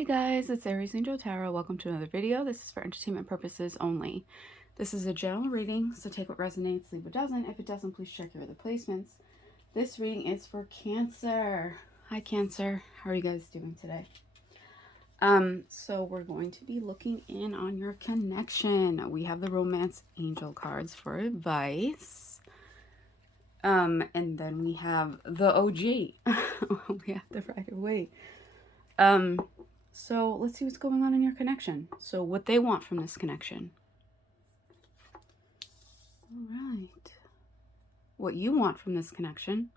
Hey guys, it's Aries Angel Tarot. Welcome to another video. This is for entertainment purposes only. This is a general reading, so take what resonates, leave what doesn't. If it doesn't, please check your other placements. This reading is for Cancer. Hi Cancer, how are you guys doing today? So we're going to be looking in on your connection. We have the Romance Angel cards for advice. And then we have the OG. We have the Rider-Waite. So let's see what's going on in your connection. So what they want from this connection. All right. What you want from this connection.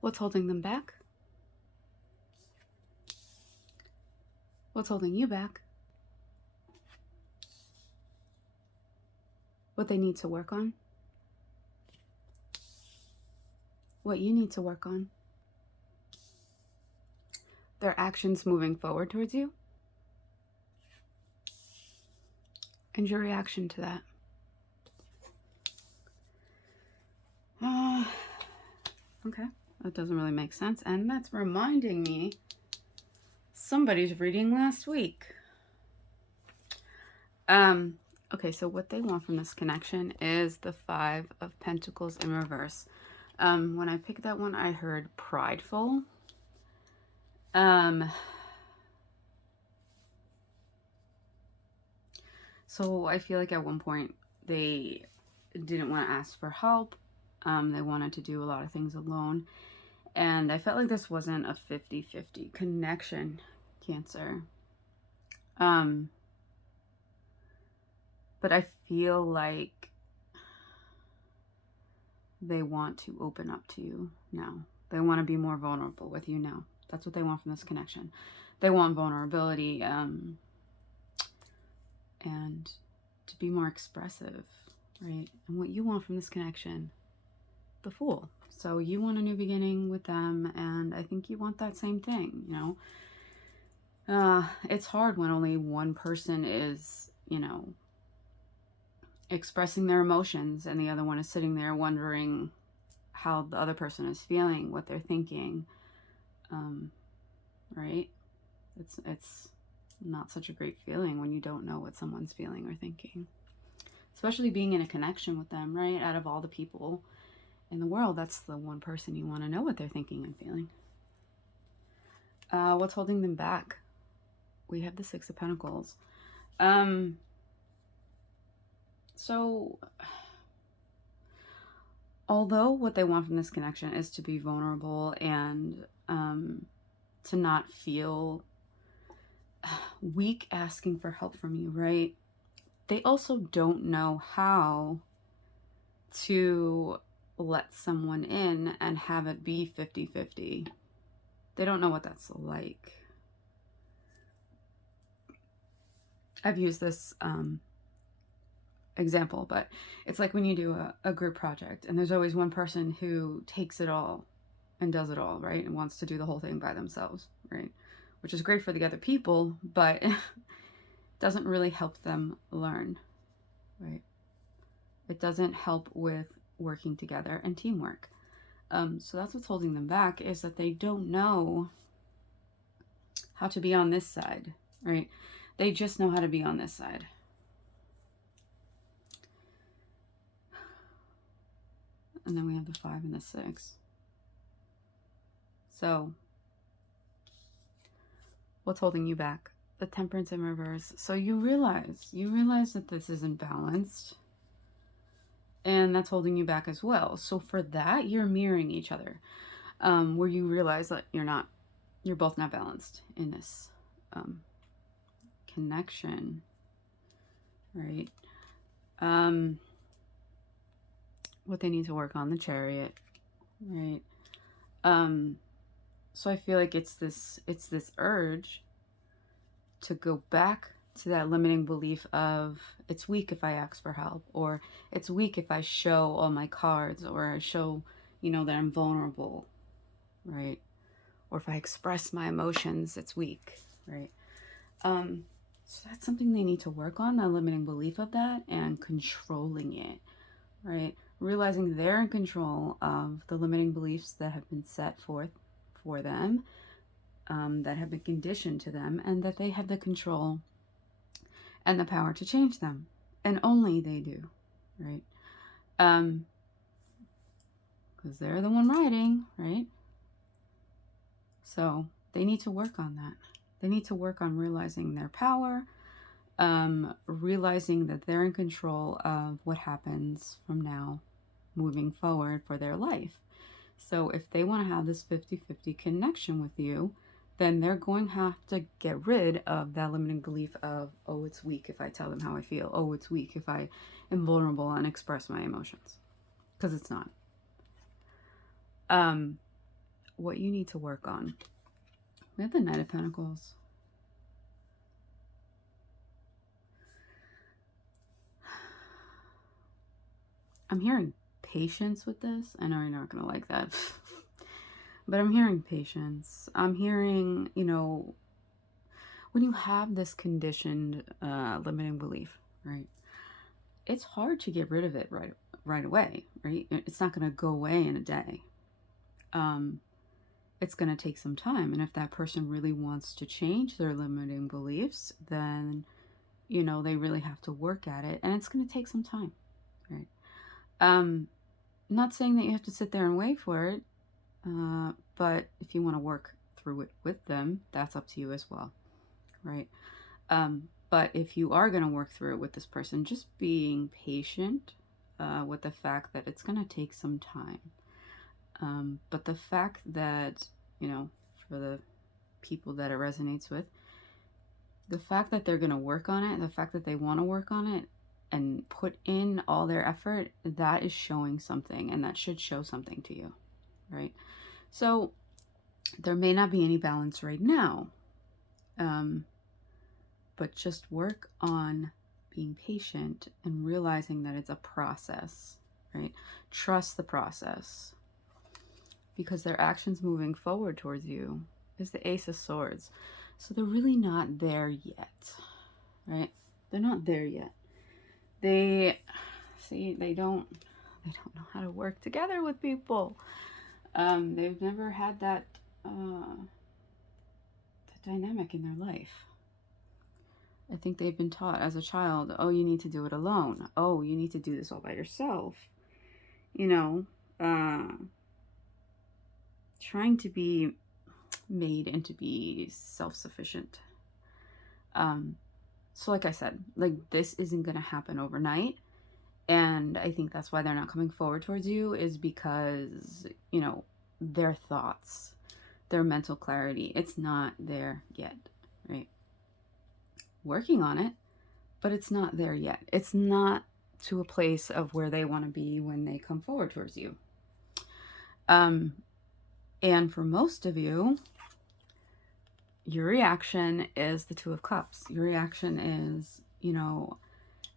What's holding them back? What's holding you back? What they need to work on? What you need to work on? Their actions moving forward towards you? And your reaction to that? Okay, that doesn't really make sense. And that's reminding me somebody's reading last week. Okay, so what they want from this connection is the Five of Pentacles in reverse. When I picked that one, I heard prideful. So I feel like at one point they didn't want to ask for help. They wanted to do a lot of things alone. And I felt like this wasn't a 50-50 connection, Cancer. But I feel like they want to open up to you now. They want to be more vulnerable with you now. That's what they want from this connection. They want vulnerability and to be more expressive, right? And what you want from this connection, the Fool. So you want a new beginning with them, and I think you want that same thing, you know? It's hard when only one person is, you know, expressing their emotions and the other one is sitting there wondering how the other person is feeling, what they're thinking, right? It's not such a great feeling when you don't know what someone's feeling or thinking, especially being in a connection with them, right? Out of all the people in the world, that's the one person you want to know what they're thinking and feeling. What's holding them back? We have the Six of Pentacles. So although what they want from this connection is to be vulnerable and to not feel weak asking for help from you, right? They also don't know how to let someone in and have it be 50-50. They don't know what that's like. I've used this example, but it's like when you do a group project and there's always one person who takes it all and does it all, right? And wants to do the whole thing by themselves, right? Which is great for the other people, but doesn't really help them learn, right? It doesn't help with working together and teamwork. So that's what's holding them back, is that they don't know how to be on this side, right? They just know how to be on this side. And then we have the 5 and the 6. So what's holding you back? The Temperance in reverse. So you realize that this isn't balanced, and that's holding you back as well. So for that, you're mirroring each other, where you realize that you're both not balanced in this connection, right? What they need to work on, the Chariot, right? So I feel like it's this urge to go back to that limiting belief of it's weak if I ask for help, or it's weak if I show all my cards, or I show, you know, that I'm vulnerable, right? Or if I express my emotions, it's weak, right? So that's something they need to work on, that limiting belief of that, and controlling it, right? realizing they're in control of the limiting beliefs that have been set forth for them, that have been conditioned to them, and that they have the control and the power to change them. And only they do, right? Because they're the one writing, right? So they need to work on that. They need to work on realizing their power, realizing that they're in control of what happens from now moving forward for their life. So if they want to have this 50-50 connection with you, then they're going to have to get rid of that limiting belief of, oh, it's weak if I tell them how I feel. Oh, it's weak if I am vulnerable and express my emotions. Because it's not. What you need to work on. We have the Knight of Pentacles. I'm hearing patience with this. I know you're not going to like that. But I'm hearing patience. I'm hearing, you know, when you have this conditioned limiting belief, right? It's hard to get rid of it right away, right? It's not going to go away in a day. It's going to take some time. And if that person really wants to change their limiting beliefs, then, you know, they really have to work at it. And it's going to take some time, right? Not saying that you have to sit there and wait for it. But if you want to work through it with them, that's up to you as well, right? But if you are going to work through it with this person, just being patient with the fact that it's going to take some time. But the fact that, you know, for the people that it resonates with, the fact that they're going to work on it, the fact that they want to work on it and put in all their effort, that is showing something, and that should show something to you, right? So there may not be any balance right now, but just work on being patient and realizing that it's a process, right? Trust the process, because their actions moving forward towards you is the Ace of Swords. So they're really not there yet, right? They're not there yet. They don't know how to work together with people. They've never had that dynamic in their life. I think they've been taught as a child, oh, you need to do it alone. Oh, you need to do this all by yourself. You know, trying to be made and to be self-sufficient. So like I said, like, this isn't going to happen overnight. And I think that's why they're not coming forward towards you, is because, you know, their thoughts, their mental clarity, it's not there yet, right? Working on it, but it's not there yet. It's not to a place of where they want to be when they come forward towards you. And for most of you, your reaction is the Two of Cups. Your reaction is, you know,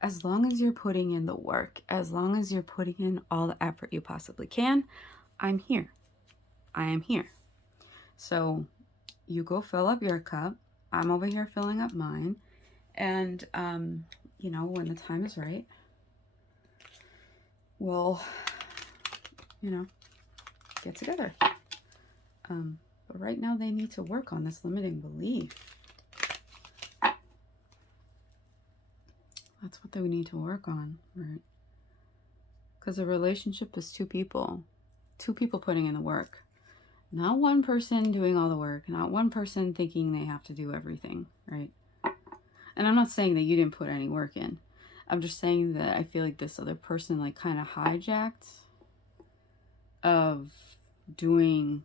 as long as you're putting in the work, as long as you're putting in all the effort you possibly can, I'm here. I am here. So you go fill up your cup. I'm over here filling up mine. And, you know, when the time is right, we'll, you know, get together. But right now they need to work on this limiting belief. That's what they need to work on, right? Because a relationship is two people putting in the work. Not one person doing all the work, not one person thinking they have to do everything, right? And I'm not saying that you didn't put any work in. I'm just saying that I feel like this other person like kind of hijacked of doing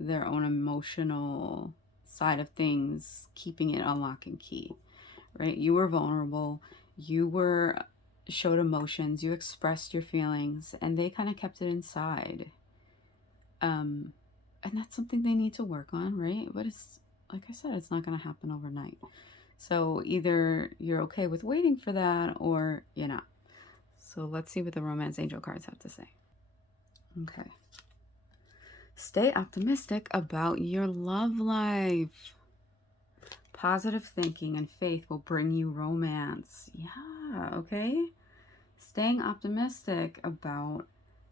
their own emotional side of things, keeping it on lock and key, right? You were vulnerable. You showed emotions. You expressed your feelings, and they kind of kept it inside. And that's something they need to work on, right? But it's, like I said, it's not going to happen overnight. So either you're okay with waiting for that, or you're not. So let's see what the Romance Angel cards have to say. Okay. Stay optimistic about your love life. Positive thinking and faith will bring you romance. Yeah, okay. staying optimistic about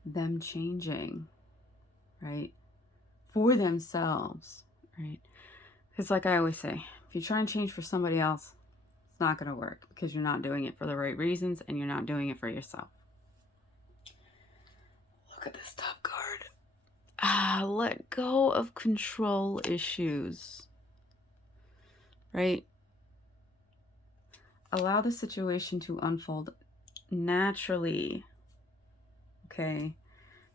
them changing, right? For themselves, right? Because like I always say, if you try and change for somebody else, it's not going to work because you're not doing it for the right reasons and you're not doing it for yourself. Look at this top card. Let go of control issues, right? Allow the situation to unfold naturally, okay?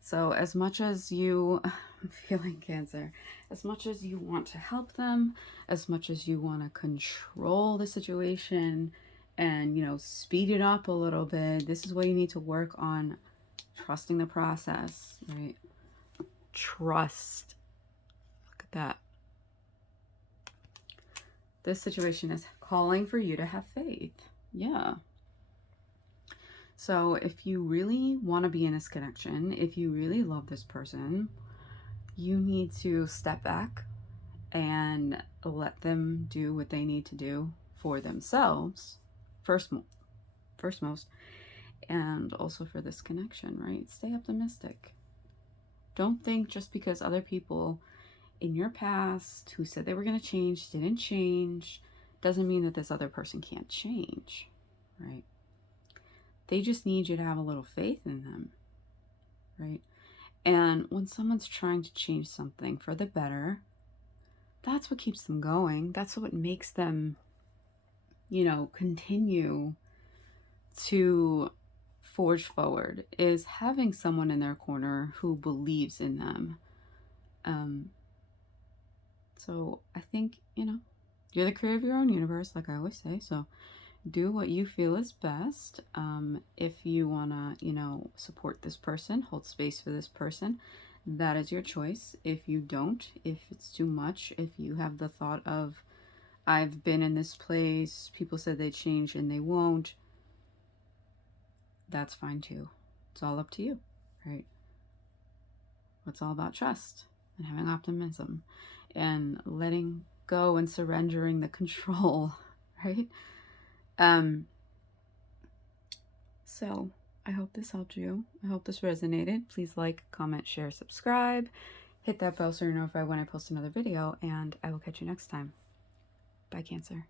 So as much as you, I'm feeling Cancer, as much as you want to help them, as much as you want to control the situation and, you know, speed it up a little bit, this is what you need to work on, trusting the process, right? Trust. Look at that. This situation is calling for you to have faith. Yeah. So if you really want to be in this connection, if you really love this person, you need to step back and let them do what they need to do for themselves, first most, and also for this connection, right? Stay optimistic. Don't think just because other people in your past who said they were going to change didn't change, doesn't mean that this other person can't change, right? They just need you to have a little faith in them, right? And when someone's trying to change something for the better, that's what keeps them going. That's what makes them, you know, continue to forge forward, is having someone in their corner who believes in them. So I think, you know, you're the creator of your own universe, like I always say. So do what you feel is best. If you want to, you know, support this person, hold space for this person, that is your choice. If you don't, if it's too much, if you have the thought of, I've been in this place, people said they change and they won't, that's fine too. It's all up to you, right? It's all about trust and having optimism and letting go and surrendering the control, right? So I hope this helped you. I hope this resonated. Please like, comment, share, subscribe. Hit that bell so you're notified when I post another video, and I will catch you next time. Bye, Cancer.